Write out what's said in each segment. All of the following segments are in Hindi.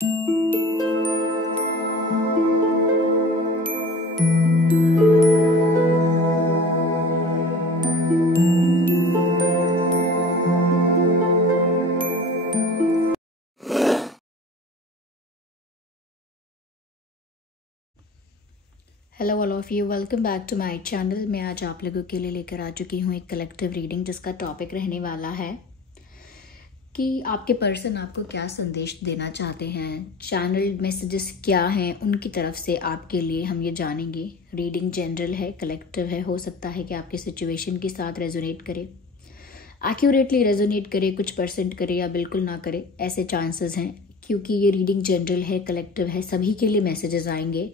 Hello all of you, welcome back to my channel. मैं आज आप लोगों के लिए लेकर आ चुकी हूँ एक कलेक्टिव रीडिंग, जिसका टॉपिक रहने वाला है कि आपके पर्सन आपको क्या संदेश देना चाहते हैं, चैनल मैसेजेस क्या हैं उनकी तरफ से आपके लिए, हम ये जानेंगे। रीडिंग जनरल है, कलेक्टिव है, हो सकता है कि आपकी सिचुएशन के साथ रेजोनेट करे, एक्यूरेटली रेजोनेट करे, कुछ परसेंट करे या बिल्कुल ना करे, ऐसे चांसेस हैं। क्योंकि ये रीडिंग जनरल है, कलेक्टिव है, सभी के लिए मैसेजेस आएंगे,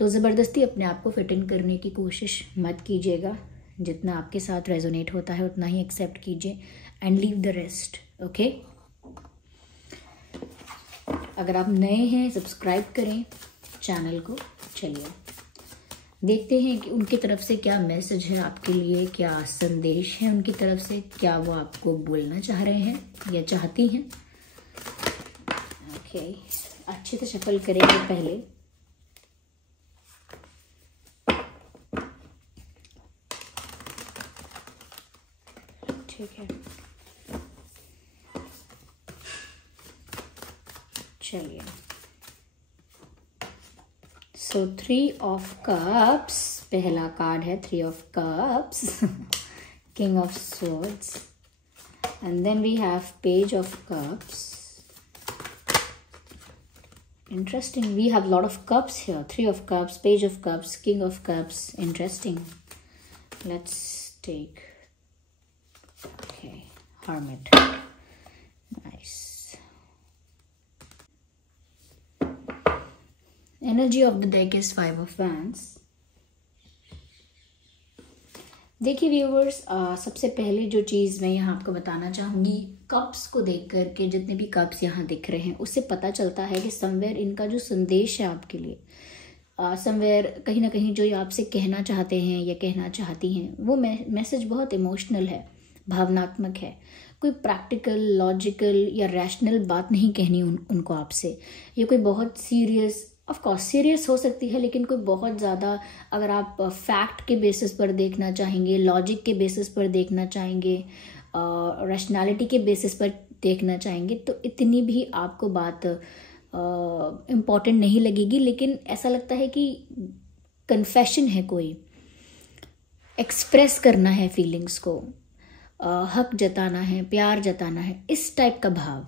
तो ज़बरदस्ती अपने आप को फिट इन करने की कोशिश मत कीजिएगा। जितना आपके साथ रेजोनेट होता है उतना ही एक्सेप्ट कीजिए and leave the rest. Okay, अगर आप नए हैं सब्सक्राइब करें चैनल को। चलिए देखते हैं कि उनकी तरफ से क्या मैसेज है आपके लिए, क्या संदेश है उनकी तरफ से, क्या वो आपको बोलना चाह रहे हैं या चाहती हैं। ओके, अच्छे से शफल करेंगे पहले। ठीक है, चलिए। सो 3 ऑफ कप्स पहला कार्ड है, 3 of cups, king of swords, and then we have page of cups. Interesting, we have a lot of cups here. 3 of cups, page of cups, king of cups. Interesting. Let's take, okay, hermit. Nice. Energy of the deck is 5 of wands. देखिए व्यूवर्स, सबसे पहले जो चीज़ मैं यहाँ आपको बताना चाहूँगी, कप्स को देख करके, जितने भी कप्स यहाँ दिख रहे हैं उससे पता चलता है कि समवेयर इनका जो संदेश है आपके लिए, समवेयर कहीं ना कहीं जो ये आपसे कहना चाहते हैं या कहना चाहती हैं, वो मैसेज बहुत इमोशनल है, भावनात्मक है। कोई प्रैक्टिकल, लॉजिकल या रैशनल बात नहीं कहनी उनको आपसे। ये कोई बहुत सीरियस, ऑफ कोर्स सीरियस हो सकती है, लेकिन कोई बहुत ज़्यादा, अगर आप फैक्ट के बेसिस पर देखना चाहेंगे, लॉजिक के बेसिस पर देखना चाहेंगे, रैशनैलिटी के बेसिस पर देखना चाहेंगे, तो इतनी भी आपको बात इम्पॉर्टेंट नहीं लगेगी। लेकिन ऐसा लगता है कि कन्फेशन है, कोई एक्सप्रेस करना है फीलिंग्स को, हक जताना है, प्यार जताना है, इस टाइप का भाव,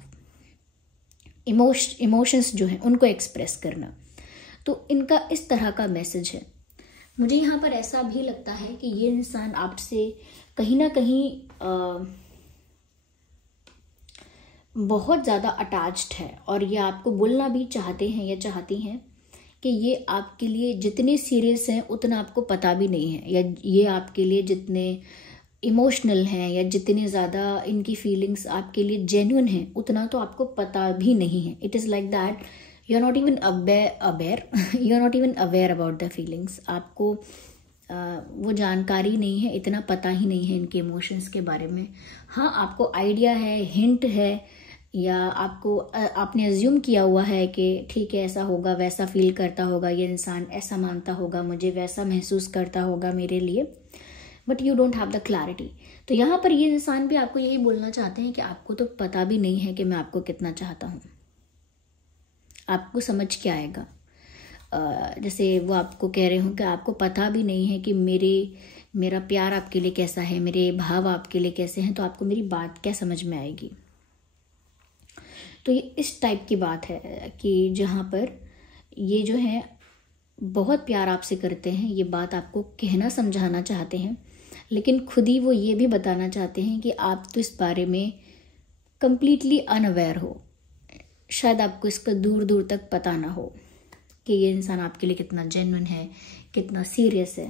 इमोशंस जो हैं उनको एक्सप्रेस करना। तो इनका इस तरह का मैसेज है। मुझे यहाँ पर ऐसा भी लगता है कि ये इंसान आपसे कहीं ना कहीं बहुत ज़्यादा अटैच्ड है, और ये आपको बोलना भी चाहते हैं या चाहती हैं कि ये आपके लिए जितने सीरियस हैं उतना आपको पता भी नहीं है, या ये आपके लिए जितने इमोशनल हैं या जितने ज़्यादा इनकी फीलिंग्स आपके लिए जेन्युइन हैं उतना तो आपको पता भी नहीं है। It is like that you are not even aware you are not even aware about the feelings. आपको वो जानकारी नहीं है, इतना पता ही नहीं है इनके इमोशंस के बारे में। हाँ, आपको आइडिया है, हिंट है, या आपने अज्यूम किया हुआ है कि ठीक है ऐसा होगा, वैसा फील करता होगा ये इंसान, ऐसा मानता होगा मुझे, वैसा महसूस करता होगा मेरे लिए, but you don't have the clarity. तो यहाँ पर ये इंसान भी आपको यही बोलना चाहते हैं कि आपको तो पता भी नहीं है कि मैं आपको कितना चाहता हूँ। आपको समझ क्या आएगा, जैसे वो आपको कह रहे हो कि आपको पता भी नहीं है कि मेरा प्यार आपके लिए कैसा है, मेरे भाव आपके लिए कैसे हैं, तो आपको मेरी बात क्या समझ में आएगी। तो ये इस टाइप की बात है कि जहाँ पर ये जो है बहुत प्यार आपसे करते हैं, ये बात आपको कहना समझाना चाहते हैं, लेकिन खुद ही वो ये भी बताना चाहते हैं कि आप तो इस बारे में कंप्लीटली अनअवेयर हो। शायद आपको इसका दूर दूर तक पता ना हो कि ये इंसान आपके लिए कितना जेन्युइन है, कितना सीरियस है।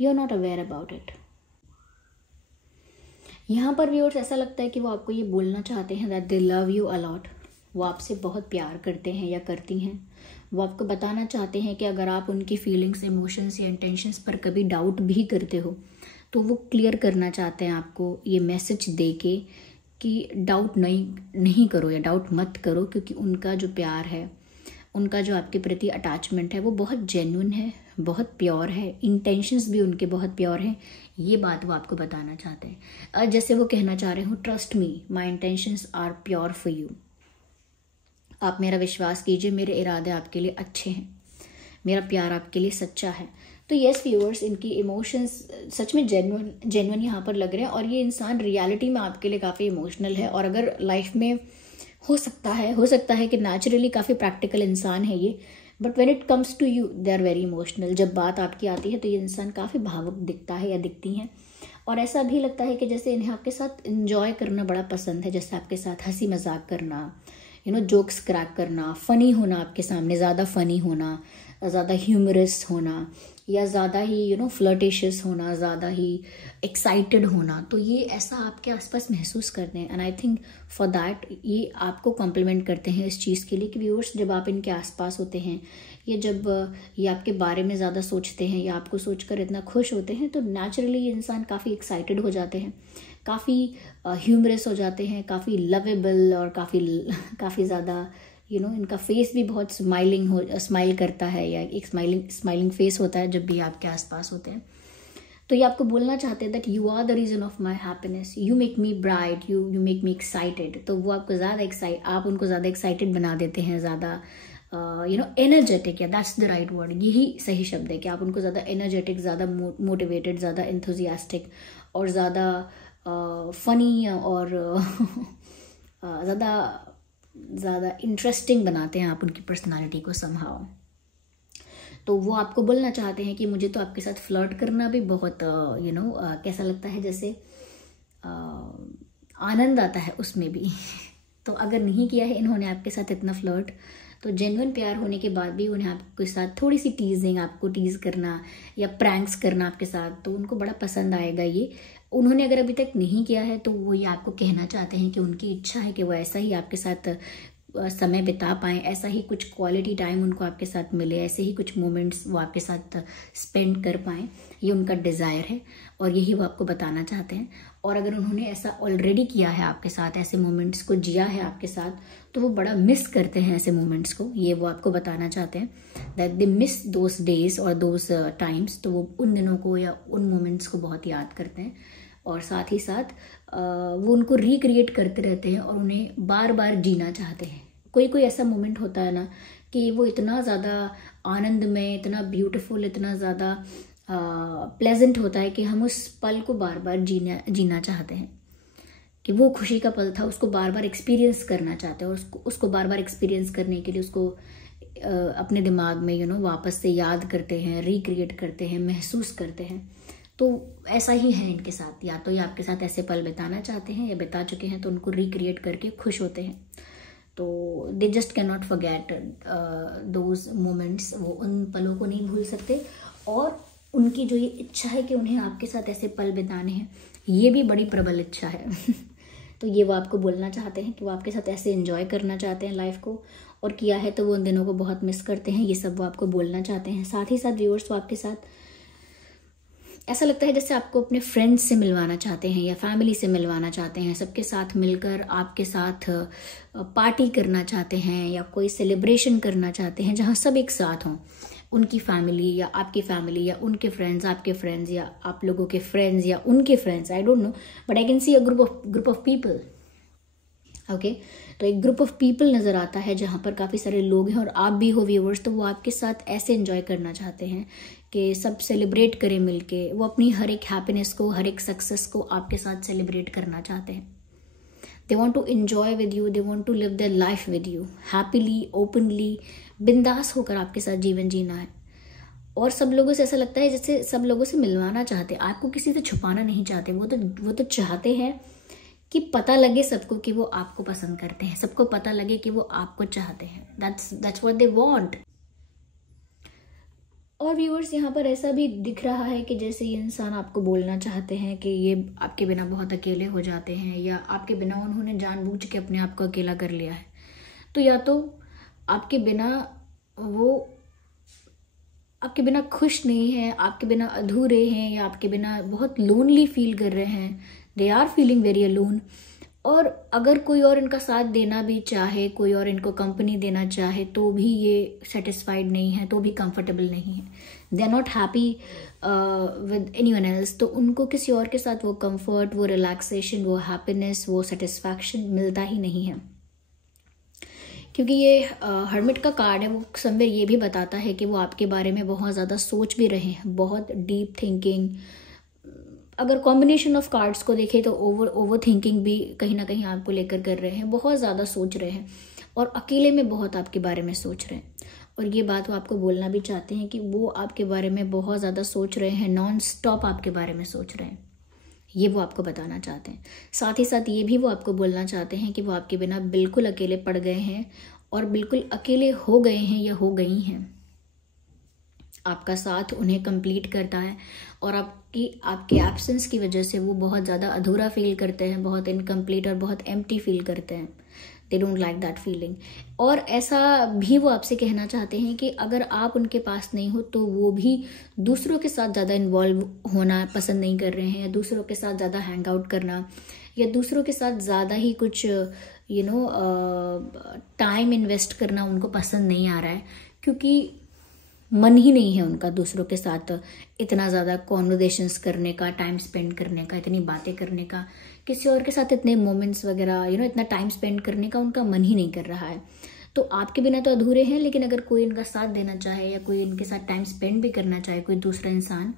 You are not aware about it. यहाँ पर व्यूअर्स ऐसा लगता है कि वो आपको ये बोलना चाहते हैं that they love you a lot. वो आपसे बहुत प्यार करते हैं या करती हैं। वो आपको बताना चाहते हैं कि अगर आप उनकी फीलिंग्स, इमोशंस या इंटेंशंस पर कभी डाउट भी करते हो तो वो क्लियर करना चाहते हैं आपको ये मैसेज दे के कि डाउट नहीं करो या डाउट मत करो, क्योंकि उनका जो प्यार है, उनका जो आपके प्रति अटैचमेंट है वो बहुत जेन्युइन है, बहुत प्योर है, इंटेंशंस भी उनके बहुत प्योर हैं। ये बात वो आपको बताना चाहते हैं। जैसे वो कहना चाह रहे हो, trust me my intentions are pure for you. आप मेरा विश्वास कीजिए, मेरे इरादे आपके लिए अच्छे हैं, मेरा प्यार आपके लिए सच्चा है। तो यस व्यूअर्स, इनकी इमोशंस सच में जेन्युइन यहाँ पर लग रहे हैं, और ये इंसान रियलिटी में आपके लिए काफ़ी इमोशनल है। और अगर लाइफ में हो सकता है कि नेचुरली काफ़ी प्रैक्टिकल इंसान है ये, but when it comes to you they are very emotional. जब बात आपकी आती है तो ये इंसान काफ़ी भावुक दिखता है या दिखती हैं, और ऐसा भी लगता है कि जैसे इन्हें आपके साथ इंजॉय करना बड़ा पसंद है, जैसे आपके साथ हंसी मजाक करना, जोक्स क्रैक करना, फ़नी होना, आपके सामने ज़्यादा फ़नी होना, ज़्यादा ह्यूमरस होना, या ज़्यादा ही फ्लर्टेशियस होना, ज़्यादा ही एक्साइटेड होना। तो ये ऐसा आपके आसपास महसूस करते हैं, and I think for that ये आपको कॉम्प्लीमेंट करते हैं इस चीज़ के लिए कि व्यूअर्स, जब आप इनके आसपास होते हैं या जब ये आपके बारे में ज़्यादा सोचते हैं या आपको सोचकर इतना खुश होते हैं, तो नेचुरली ये इंसान काफ़ी एक्साइटेड हो जाते हैं, काफ़ी ह्यूमरस हो जाते हैं, काफ़ी लवेबल, और काफ़ी ज़्यादा इनका फेस भी बहुत स्माइल करता है, या एक स्माइलिंग फेस होता है जब भी आपके आसपास होते हैं। तो ये आपको बोलना चाहते हैं that you are the reason of my happiness, you make me bright, you make me excited. तो वो आपको आप उनको ज़्यादा एक्साइटेड बना देते हैं, ज़्यादा एनर्जेटिक, या दैट्स द राइट वर्ड, यही सही शब्द है कि आप उनको ज़्यादा एनर्जेटिक, ज़्यादा मोटिवेटेड, ज़्यादा एंथुजियास्टिक, और ज़्यादा फनी, और ज़्यादा इंटरेस्टिंग बनाते हैं आप उनकी पर्सनालिटी को समहाउ। तो वो आपको बोलना चाहते हैं कि मुझे तो आपके साथ फ्लर्ट करना भी बहुत कैसा लगता है, जैसे आनंद आता है उसमें भी। तो अगर नहीं किया है इन्होंने आपके साथ इतना फ्लर्ट, तो जेन्युइन प्यार होने के बाद भी उन्हें आपके साथ थोड़ी सी टीजिंग, आपको टीज करना या प्रैंक्स करना आपके साथ, तो उनको बड़ा पसंद आएगा ये। उन्होंने अगर अभी तक नहीं किया है तो वो ये आपको कहना चाहते हैं कि उनकी इच्छा है कि वो ऐसा ही आपके साथ समय बिता पाएँ, ऐसा ही कुछ क्वालिटी टाइम उनको आपके साथ मिले, ऐसे ही कुछ मोमेंट्स वो आपके साथ स्पेंड कर पाएँ, ये उनका डिज़ायर है और यही वो आपको बताना चाहते हैं। और अगर उन्होंने ऐसा ऑलरेडी किया है आपके साथ, ऐसे मोमेंट्स को जिया है आपके साथ, तो वो बड़ा मिस करते हैं ऐसे मोमेंट्स को, ये वो आपको बताना चाहते हैं that they miss those days और दोज टाइम्स। तो वो उन दिनों को या उन मोमेंट्स को बहुत याद करते हैं, और साथ ही साथ वो उनको रिक्रिएट करते रहते हैं और उन्हें बार बार जीना चाहते हैं। कोई ऐसा मोमेंट होता है ना कि वो इतना ज़्यादा आनंदमय, इतना ब्यूटीफुल, इतना ज़्यादा प्लेजेंट होता है कि हम उस पल को बार बार जीना चाहते हैं, कि वो खुशी का पल था, उसको बार बार एक्सपीरियंस करना चाहते हैं, और उसको बार बार एक्सपीरियंस करने के लिए उसको अपने दिमाग में वापस से याद करते हैं, रिक्रिएट करते हैं, महसूस करते हैं। तो ऐसा ही है इनके साथ, या तो ये आपके साथ ऐसे पल बिताना चाहते हैं या बिता चुके हैं तो उनको रिक्रिएट करके खुश होते हैं। तो they just can not forget those moments, वो उन पलों को नहीं भूल सकते। और उनकी जो ये इच्छा है कि उन्हें आपके साथ ऐसे पल बिताने हैं, ये भी बड़ी प्रबल इच्छा है। तो ये वो आपको बोलना चाहते हैं कि वो आपके साथ ऐसे एंजॉय करना चाहते हैं लाइफ को, और किया है तो वो उन दिनों को बहुत मिस करते हैं, ये सब वो आपको बोलना चाहते हैं। साथ ही साथ व्यूअर्स, वो आपके साथ ऐसा लगता है जैसे आपको अपने फ्रेंड्स से मिलवाना चाहते हैं या फैमिली से मिलवाना चाहते हैं, सबके साथ मिलकर आपके साथ पार्टी करना चाहते हैं या कोई सेलिब्रेशन करना चाहते हैं जहां सब एक साथ हों, उनकी फैमिली या आपकी फैमिली या उनके फ्रेंड्स, आपके फ्रेंड्स या आप लोगों के फ्रेंड्स या उनके friends, I don't know, but I can see a group of people. Okay, तो एक ग्रुप ऑफ पीपल नज़र आता है जहाँ पर काफ़ी सारे लोग हैं और आप भी हो व्यूअर्स, तो वो आपके साथ ऐसे एंजॉय करना चाहते हैं कि सब सेलिब्रेट करें मिलके। वो अपनी हर एक हैप्पीनेस को, हर एक सक्सेस को आपके साथ सेलिब्रेट करना चाहते हैं। They want to enjoy with you, they want to live their life with you, happily, openly, बिंदास होकर आपके साथ जीवन जीना है। और सब लोगों से ऐसा लगता है जैसे सब लोगों से मिलवाना चाहते हैं, आपको किसी से छुपाना नहीं चाहते। वो तो चाहते हैं कि पता लगे सबको कि वो आपको पसंद करते हैं, सबको पता लगे कि वो आपको चाहते हैं। That's what they want. और व्यूअर्स, यहाँ पर ऐसा भी दिख रहा है कि जैसे ये इंसान आपको बोलना चाहते हैं कि ये आपके बिना बहुत अकेले हो जाते हैं, या आपके बिना उन्होंने जानबूझ के अपने आप को अकेला कर लिया है। तो या तो आपके बिना खुश नहीं है, आपके बिना अधूरे हैं, या आपके बिना बहुत लोनली फील कर रहे हैं, they are feeling very alone. और अगर कोई और इनका साथ देना भी चाहे, कोई और इनको कंपनी देना चाहे, तो भी ये सेटिस्फाइड नहीं है, तो भी कंफर्टेबल नहीं है, they are not happy with anyone else. तो उनको किसी और के साथ वो कंफर्ट, वो रिलैक्सेशन, वो हैप्पीनेस, वो सेटिस्फैक्शन मिलता ही नहीं है। क्योंकि ये हर्मिट का कार्ड है, वो समवेयर ये भी बताता है कि वो आपके बारे में बहुत ज़्यादा सोच भी रहे हैं, बहुत डीप थिंकिंग। अगर कॉम्बिनेशन ऑफ कार्ड्स को देखें तो ओवर थिंकिंग भी कहीं ना कहीं आपको लेकर कर रहे हैं, बहुत ज़्यादा सोच रहे हैं और अकेले में बहुत आपके बारे में सोच रहे हैं। और ये बात वो आपको बोलना भी चाहते हैं कि वो आपके बारे में बहुत ज़्यादा सोच रहे हैं, नॉन स्टॉप आपके बारे में सोच रहे हैं, ये वो आपको बताना चाहते हैं। साथ ही साथ ये भी वो आपको बोलना चाहते हैं कि वो आपके बिना बिल्कुल अकेले पड़ गए हैं और बिल्कुल अकेले हो गए हैं या हो गई हैं। आपका साथ उन्हें कंप्लीट करता है और आपके एब्सेंस की वजह से वो बहुत ज़्यादा अधूरा फील करते हैं, बहुत इनकम्प्लीट और बहुत एम्प्टी फील करते हैं। They don't like that feeling. और ऐसा भी वो आपसे कहना चाहते हैं कि अगर आप उनके पास नहीं हो तो वो भी दूसरों के साथ ज़्यादा इन्वॉल्व होना पसंद नहीं कर रहे हैं, या दूसरों के साथ ज़्यादा हैंग आउट करना, या दूसरों के साथ ज़्यादा ही कुछ टाइम इन्वेस्ट करना उनको पसंद नहीं आ रहा है, क्योंकि मन ही नहीं है उनका दूसरों के साथ इतना ज़्यादा कॉन्वर्सेशंस करने का, टाइम स्पेंड करने का, इतनी बातें करने का, किसी और के साथ इतने मोमेंट्स वगैरह इतना टाइम स्पेंड करने का उनका मन ही नहीं कर रहा है। तो आपके बिना तो अधूरे हैं, लेकिन अगर कोई इनका साथ देना चाहे या कोई इनके साथ टाइम स्पेंड भी करना चाहे, कोई दूसरा इंसान,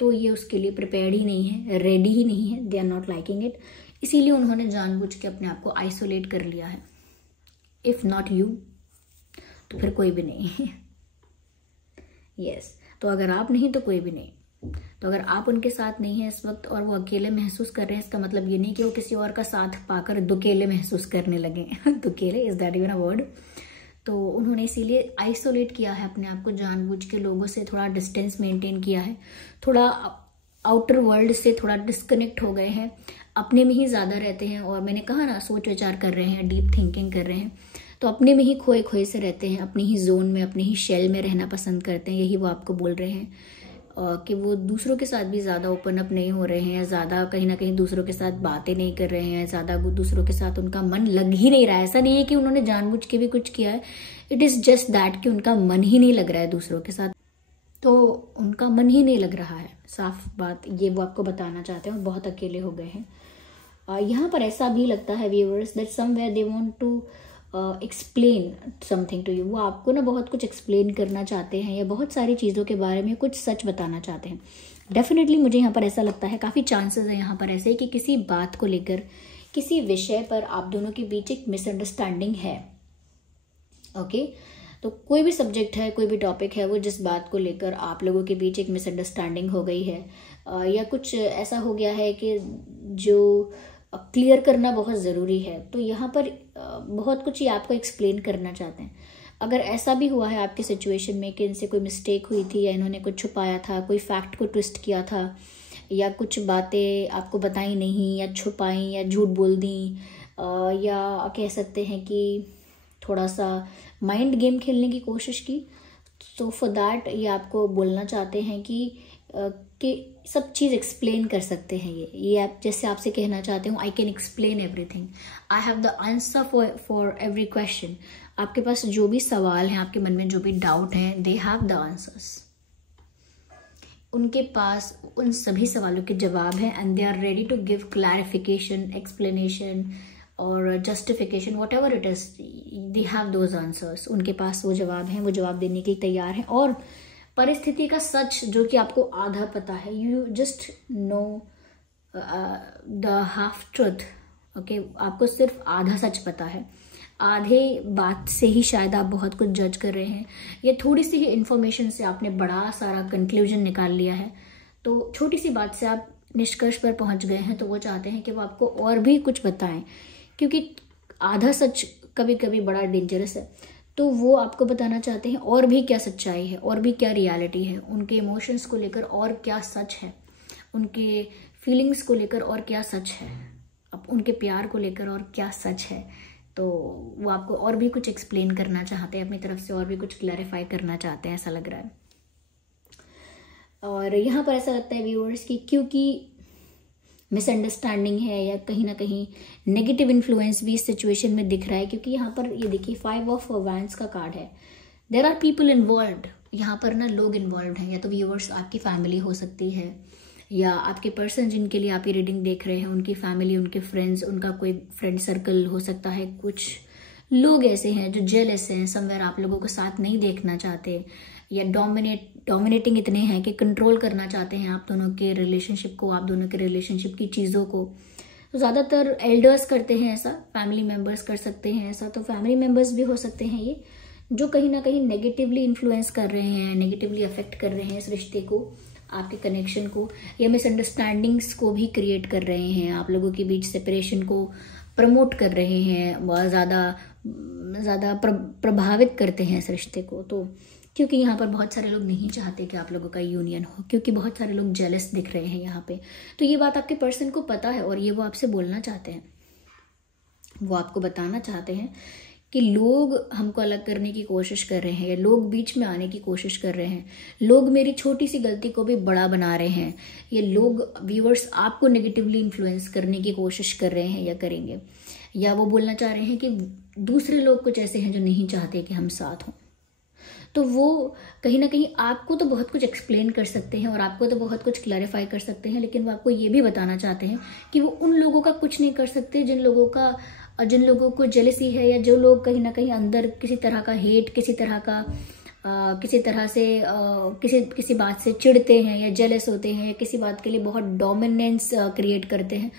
तो ये उसके लिए प्रिपेयर्ड ही नहीं है, रेडी ही नहीं है, they are not liking it. इसीलिए उन्होंने जानबूझ के अपने आप को आइसोलेट कर लिया है। इफ़ नॉट यू तो फिर कोई भी नहीं। यस तो अगर आप नहीं तो कोई भी नहीं। तो अगर आप उनके साथ नहीं है इस वक्त और वो अकेले महसूस कर रहे हैं, इसका मतलब ये नहीं कि वो किसी और का साथ पाकर दुकेले महसूस करने लगे। दुकेले, is that even a word? तो उन्होंने इसीलिए आइसोलेट किया है अपने आप को, जानबूझ के लोगों से थोड़ा डिस्टेंस मेंटेन किया है, थोड़ा आउटर वर्ल्ड से थोड़ा डिस्कनेक्ट हो गए हैं, अपने में ही ज़्यादा रहते हैं। और मैंने कहा ना, सोच विचार कर रहे हैं, डीप थिंकिंग कर रहे हैं, तो अपने में ही खोए खोए से रहते हैं, अपनी ही जोन में, अपने ही शेल में रहना पसंद करते हैं। यही वो आपको बोल रहे हैं कि वो दूसरों के साथ भी ज़्यादा ओपन अप नहीं हो रहे हैं, ज़्यादा कहीं ना कहीं दूसरों के साथ बातें नहीं कर रहे हैं, ज़्यादा दूसरों के साथ उनका मन लग ही नहीं रहा है। ऐसा नहीं है कि उन्होंने जानबूझ के भी कुछ किया है, इट इज़ जस्ट दैट कि उनका मन ही नहीं लग रहा है दूसरों के साथ, तो उनका मन ही नहीं लग रहा है। साफ बात ये वो आपको बताना चाहते हैं और बहुत अकेले हो गए हैं। यहाँ पर ऐसा भी लगता है viewers that somewhere they want to explain something to you. वो आपको ना बहुत कुछ एक्सप्लेन करना चाहते हैं या बहुत सारी चीज़ों के बारे में कुछ सच बताना चाहते हैं। डेफिनेटली मुझे यहाँ पर ऐसा लगता है, काफ़ी चांसेस है यहाँ पर ऐसे कि किसी बात को लेकर, किसी विषय पर आप दोनों के बीच एक मिसअंडरस्टैंडिंग है। ओके तो कोई भी सब्जेक्ट है, कोई भी टॉपिक है, वो जिस बात को लेकर आप लोगों के बीच एक मिसअंडरस्टैंडिंग हो गई है या कुछ ऐसा हो गया है कि जो क्लियर करना बहुत ज़रूरी है, तो यहाँ पर बहुत कुछ ये आपको एक्सप्लेन करना चाहते हैं। अगर ऐसा भी हुआ है आपकी सिचुएशन में कि इनसे कोई मिस्टेक हुई थी या इन्होंने कुछ छुपाया था, कोई फैक्ट को ट्विस्ट किया था, या कुछ बातें आपको बताई नहीं या छुपाई या झूठ बोल दी, या कह सकते हैं कि थोड़ा सा माइंड गेम खेलने की कोशिश की, तो फॉर दैट ये आपको बोलना चाहते हैं कि सब चीज़ एक्सप्लेन कर सकते हैं। ये आप जैसे आपसे कहना चाहते हो, I can explain everything, I have the answer for every question. आपके पास जो भी सवाल हैं, आपके मन में जो भी डाउट हैं, दे हैव द आंसर्स। उनके पास उन सभी सवालों के जवाब हैं and they are ready to give clarification, explanation और justification, whatever it is, they have those answers. उनके पास वो जवाब हैं, वो जवाब देने के लिए तैयार हैं। और परिस्थिति का सच जो कि आपको आधा पता है, you just know the half truth. Okay आपको सिर्फ आधा सच पता है, आधे बात से ही शायद आप बहुत कुछ जज कर रहे हैं, या थोड़ी सी ही इन्फॉर्मेशन से आपने बड़ा सारा कंक्लूजन निकाल लिया है। तो छोटी सी बात से आप निष्कर्ष पर पहुंच गए हैं, तो वो चाहते हैं कि वो आपको और भी कुछ बताएं, क्योंकि आधा सच कभी कभी बड़ा डेंजरस है। तो वो आपको बताना चाहते हैं और भी क्या सच्चाई है, और भी क्या रियलिटी है, उनके इमोशंस को लेकर और क्या सच है, उनके फीलिंग्स को लेकर और क्या सच है, अब उनके प्यार को लेकर और क्या सच है। तो वो आपको और भी कुछ एक्सप्लेन करना चाहते हैं, अपनी तरफ से और भी कुछ क्लैरिफाई करना चाहते हैं, ऐसा लग रहा है। और यहाँ पर ऐसा लगता है व्यूअर्स की, क्योंकि मिसअंडरस्टैंडिंग है या कहीं ना कहीं नेगेटिव इन्फ्लुएंस भी इस सिचुएशन में दिख रहा है, क्योंकि यहाँ पर ये देखिए 5 ऑफ वैंड्स का कार्ड है। देयर आर पीपल इन्वॉल्व्ड, यहाँ पर ना लोग इन्वॉल्व हैं, या तो व्यूअर्स आपकी फैमिली हो सकती है, या आपके पर्सन जिनके लिए आप ये रीडिंग देख रहे हैं उनकी फैमिली, उनके फ्रेंड्स, उनका कोई फ्रेंड सर्कल हो सकता है। कुछ लोग ऐसे हैं जो जेलस हैं, समवेयर आप लोगों को साथ नहीं देखना चाहते, या डोमिनेटिंग इतने हैं कि कंट्रोल करना चाहते हैं आप दोनों के रिलेशनशिप को, आप दोनों के रिलेशनशिप की चीज़ों को। तो ज़्यादातर एल्डर्स करते हैं ऐसा, फैमिली मेम्बर्स कर सकते हैं ऐसा, तो फैमिली मेम्बर्स भी हो सकते हैं ये, जो कहीं ना कहीं नेगेटिवली इन्फ्लुएंस कर रहे हैं, नेगेटिवली अफेक्ट कर रहे हैं इस रिश्ते को, आपके कनेक्शन को, या मिसअंडरस्टैंडिंग्स को भी क्रिएट कर रहे हैं, आप लोगों के बीच सेपरेशन को प्रमोट कर रहे हैं, बहुत ज़्यादा प्रभावित करते हैं इस रिश्ते को। तो क्योंकि यहाँ पर बहुत सारे लोग नहीं चाहते कि आप लोगों का यूनियन हो, क्योंकि बहुत सारे लोग जेलस दिख रहे हैं यहाँ पे। तो ये बात आपके पर्सन को पता है और ये वो आपसे बोलना चाहते हैं, वो आपको बताना चाहते हैं कि लोग हमको अलग करने की कोशिश कर रहे हैं, या लोग बीच में आने की कोशिश कर रहे हैं, लोग मेरी छोटी सी गलती को भी बड़ा बना रहे हैं, ये लोग व्यूअर्स आपको नेगेटिवली इन्फ्लुएंस करने की कोशिश कर रहे हैं या करेंगे, या वो बोलना चाह रहे हैं कि दूसरे लोग कुछ ऐसे हैं जो नहीं चाहते कि हम साथ हों। तो वो कहीं ना कहीं आपको तो बहुत कुछ एक्सप्लेन कर सकते हैं और आपको तो बहुत कुछ क्लैरिफाई कर सकते हैं, लेकिन वो आपको ये भी बताना चाहते हैं कि वो उन लोगों का कुछ नहीं कर सकते जिन लोगों को जेलसी है, या जो लोग कहीं ना कहीं अंदर किसी तरह का हेट, किसी तरह से किसी बात से चिढ़ते हैं या जेलस होते हैं, या किसी बात के लिए बहुत डोमिनेंस क्रिएट करते हैं।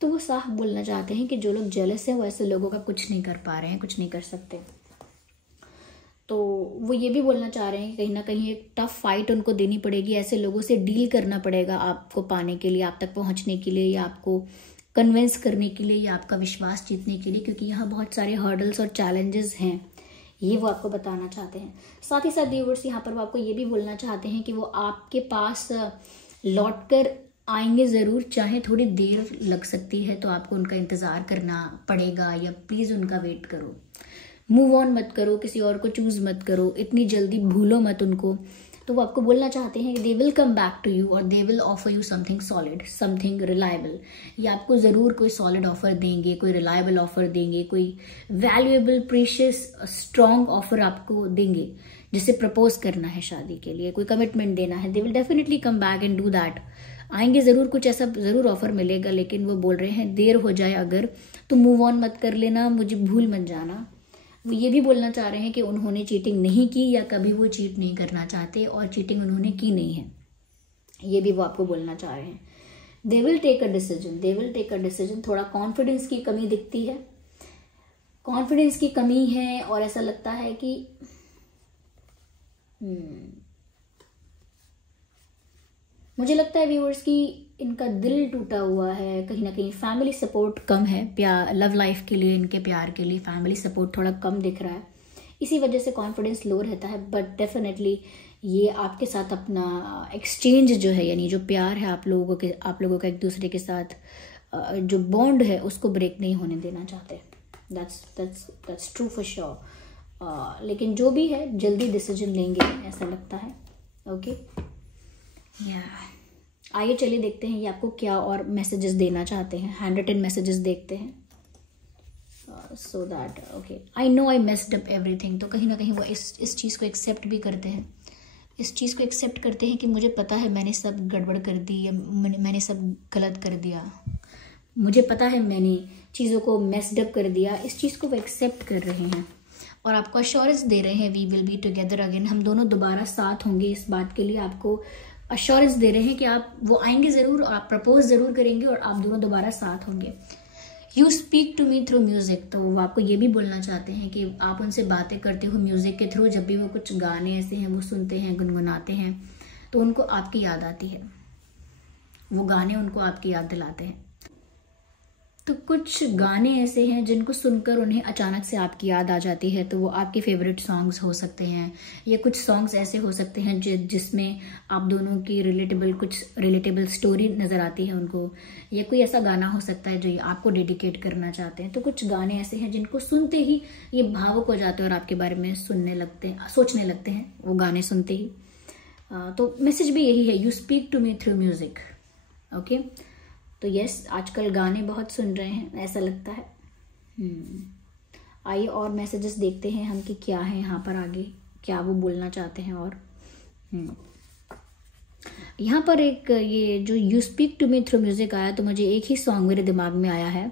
तो वो साफ बोलना चाहते हैं कि जो लोग जेलस हैं वो ऐसे लोगों का कुछ नहीं कर पा रहे हैं, कुछ नहीं कर सकते। तो वो ये भी बोलना चाह रहे हैं कि कहीं ना कहीं एक टफ फाइट उनको देनी पड़ेगी, ऐसे लोगों से डील करना पड़ेगा आपको पाने के लिए, आप तक पहुंचने के लिए, या आपको कन्विंस करने के लिए, या आपका विश्वास जीतने के लिए, क्योंकि यहाँ बहुत सारे हर्डल्स और चैलेंजेस हैं, ये वो आपको बताना चाहते हैं। साथ ही साथ व्यूअर्स यहाँ पर वो आपको ये भी बोलना चाहते हैं कि वो आपके पास लौट कर आएंगे ज़रूर, चाहे थोड़ी देर लग सकती है, तो आपको उनका इंतज़ार करना पड़ेगा, या प्लीज़ उनका वेट करो, मूव ऑन मत करो, किसी और को चूज़ मत करो, इतनी जल्दी भूलो मत उनको। तो वो आपको बोलना चाहते हैं कि they will come back to you और they will offer you something solid, something reliable. ये आपको ज़रूर कोई सॉलिड ऑफर देंगे, कोई रिलायबल ऑफर देंगे, कोई वैल्यूएबल, प्रीशियस, स्ट्रॉन्ग ऑफर आपको देंगे, जिसे प्रपोज करना है शादी के लिए, कोई कमिटमेंट देना है। They will definitely come back and do that. आएंगे ज़रूर, कुछ ऐसा ज़रूर ऑफर मिलेगा, लेकिन वो बोल रहे हैं देर हो जाए अगर तो मूव ऑन मत कर लेना, मुझे भूल मत जाना। वो ये भी बोलना चाह रहे हैं कि उन्होंने चीटिंग नहीं की, या कभी वो चीट नहीं करना चाहते, और चीटिंग उन्होंने की नहीं है, ये भी वो आपको बोलना चाह रहे हैं। They will take a decision. थोड़ा कॉन्फिडेंस की कमी दिखती है, कॉन्फिडेंस की कमी है, और ऐसा लगता है कि मुझे लगता है व्यूअर्स की इनका दिल टूटा हुआ है, कहीं ना कहीं फैमिली सपोर्ट कम है, प्यार, लव लाइफ के लिए, इनके प्यार के लिए फैमिली सपोर्ट थोड़ा कम दिख रहा है, इसी वजह से कॉन्फिडेंस लो रहता है। बट डेफिनेटली ये आपके साथ अपना एक्सचेंज जो है, यानी जो प्यार है आप लोगों का एक दूसरे के साथ जो बॉन्ड है, उसको ब्रेक नहीं होने देना चाहते। That's true for sure. लेकिन जो भी है जल्दी डिसीजन लेंगे ऐसा लगता है। ओके, आइए चलिए देखते हैं ये आपको क्या और मैसेजेस देना चाहते हैं। हैंड रिटन मैसेजेस देखते हैं। So that okay, I know I messed up everything. तो कहीं ना कहीं वो इस चीज़ को एक्सेप्ट भी करते हैं, इस चीज़ को एक्सेप्ट करते हैं कि मुझे पता है मैंने सब गड़बड़ कर दी, या मैंने सब गलत कर दिया, मुझे पता है मैंने चीज़ों को मेस्ड अप कर दिया। इस चीज़ को वो एक्सेप्ट कर रहे हैं और आपको अश्योरेंस दे रहे हैं, we will be together again, हम दोनों दोबारा साथ होंगे। इस बात के लिए आपको अश्योरेंस दे रहे हैं कि वो आएंगे ज़रूर और आप प्रपोज ज़रूर करेंगे और आप दोनों दोबारा साथ होंगे। You speak to me through music. तो वो आपको ये भी बोलना चाहते हैं कि आप उनसे बातें करते हो म्यूज़िक के थ्रू। जब भी वो कुछ गाने ऐसे हैं वो सुनते हैं, गुनगुनाते हैं, तो उनको आपकी याद आती है, वो गाने उनको आपकी याद दिलाते हैं। तो कुछ गाने ऐसे हैं जिनको सुनकर उन्हें अचानक से आपकी याद आ जाती है, तो वो आपके फेवरेट सॉन्ग्स हो सकते हैं, या कुछ सॉन्ग्स ऐसे हो सकते हैं जिसमें आप दोनों की कुछ रिलेटेबल स्टोरी नज़र आती है उनको, या कोई ऐसा गाना हो सकता है जो आपको डेडिकेट करना चाहते हैं। तो कुछ गाने ऐसे हैं जिनको सुनते ही ये भावुक हो जाते हैं और आपके बारे में सोचने लगते हैं वो गाने सुनते ही। तो मैसेज भी यही है, you speak to me through music. Okay, तो यस, आजकल गाने बहुत सुन रहे हैं ऐसा लगता है। आइए और मैसेजेस देखते हैं हम कि क्या है यहाँ पर, आगे क्या वो बोलना चाहते हैं। और यहाँ पर एक ये जो you speak to me through music आया, तो मुझे एक ही सॉन्ग मेरे दिमाग में आया है,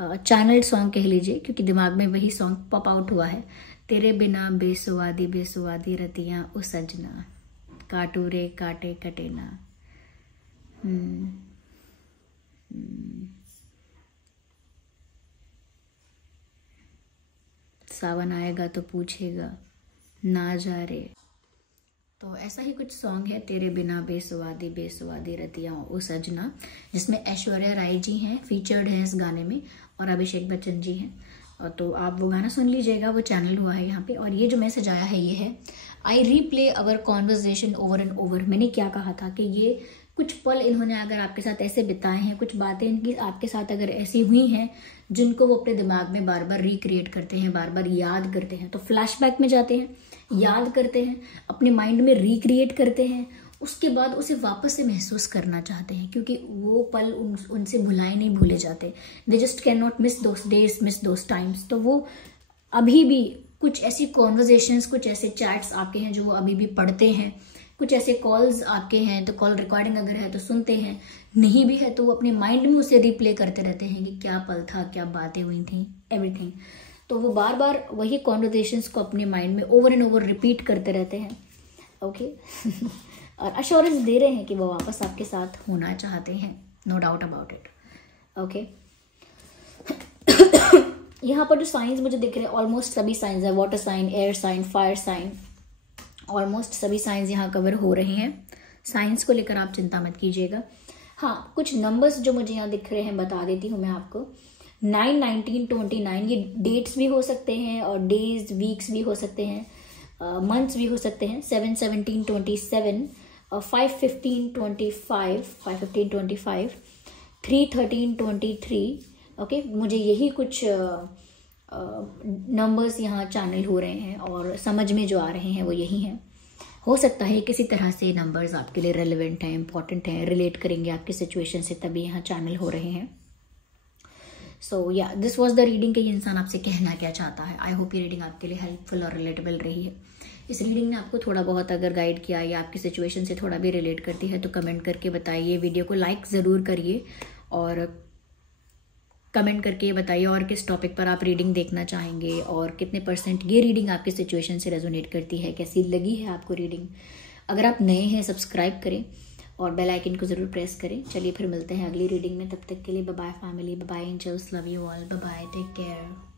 चैनल्ड सॉन्ग कह लीजिए, क्योंकि दिमाग में वही सॉन्ग पॉप आउट हुआ है। तेरे बिना बेसुवादी बेसुवादी रतियां ओ सजना, काटू रे काटे कटे ना। सावन आएगा तो पूछेगा ना जा रे। तो ऐसा ही कुछ सॉन्ग है, तेरे बिना बेसुवादी बेसुवादी रतियां ओ सजना, जिसमें ऐश्वर्या राय जी हैं, फीचर्ड हैं इस गाने में, और अभिषेक बच्चन जी हैं। तो आप वो गाना सुन लीजिएगा, वो चैनल हुआ है यहाँ पे। और ये जो मैसेज आया है ये है, I replay our conversation over and over. मैंने क्या कहा था कि ये कुछ पल इन्होंने अगर आपके साथ ऐसे बिताए हैं, कुछ बातें इनकी आपके साथ अगर ऐसी हुई हैं जिनको वो अपने दिमाग में बार बार रिक्रिएट करते हैं, बार बार याद करते हैं, तो फ्लैशबैक में जाते हैं, याद करते हैं, अपने माइंड में रिक्रिएट करते हैं, उसके बाद उसे वापस से महसूस करना चाहते हैं, क्योंकि वो पल उनसे भुलाए नहीं भूले जाते। They just can not miss those days, miss those times. तो वो अभी भी कुछ ऐसी कॉन्वर्जेशंस, कुछ ऐसे चैट्स आपके हैं जो वो अभी भी पढ़ते हैं, कुछ ऐसे कॉल्स आपके हैं तो कॉल रिकॉर्डिंग अगर है तो सुनते हैं, नहीं भी है तो वो अपने माइंड में उसे रिप्ले करते रहते हैं कि क्या पल था, क्या बातें हुई थी, एवरीथिंग। तो वो बार बार वही कॉन्वर्जेशंस को अपने माइंड में ओवर एंड ओवर रिपीट करते रहते हैं। ओके और अश्योरेंस दे रहे हैं कि वो वापस आपके साथ होना चाहते हैं, no doubt about it. Okay यहाँ पर जो साइंस मुझे दिख रहे हैं, ऑलमोस्ट सभी साइंस है, water sign, air sign, fire sign, almost सभी साइंस यहाँ कवर हो रहे हैं। साइंस को लेकर आप चिंता मत कीजिएगा। हाँ, कुछ नंबर्स जो मुझे यहाँ दिख रहे हैं बता देती हूँ मैं आपको। 9, 19, 29 ये डेट्स भी हो सकते हैं और डेज, वीक्स भी हो सकते हैं, मंथ्स भी हो सकते हैं। 7, 17, 27, 5, 15, 25, 5, 15, 25, 3, 13, 23। ओके, मुझे यही कुछ नंबर्स यहाँ चैनल हो रहे हैं और समझ में जो आ रहे हैं वो यही हैं। हो सकता है किसी तरह से नंबर्स आपके लिए रेलेवेंट हैं, इंपॉर्टेंट हैं, रिलेट करेंगे आपकी सिचुएशन से, तभी यहाँ चैनल हो रहे हैं। सो या दिस वाज द रीडिंग कि ये इंसान आपसे कहना क्या चाहता है। आई होप ये रीडिंग आपके लिए हेल्पफुल और रिलेटेबल रही है। इस रीडिंग ने आपको थोड़ा बहुत अगर गाइड किया या आपकी सिचुएशन से थोड़ा भी रिलेट करती है तो कमेंट करके बताइए। वीडियो को लाइक ज़रूर करिए और कमेंट करके बताइए और किस टॉपिक पर आप रीडिंग देखना चाहेंगे और कितने % ये रीडिंग आपकी सिचुएशन से रेजोनेट करती है, कैसी लगी है आपको रीडिंग। अगर आप नए हैं सब्सक्राइब करें और बेल आइकन को ज़रूर प्रेस करें। चलिए फिर मिलते हैं अगली रीडिंग में, तब तक के लिए bye bye family, bye bye angels, love you all, bye bye, take care.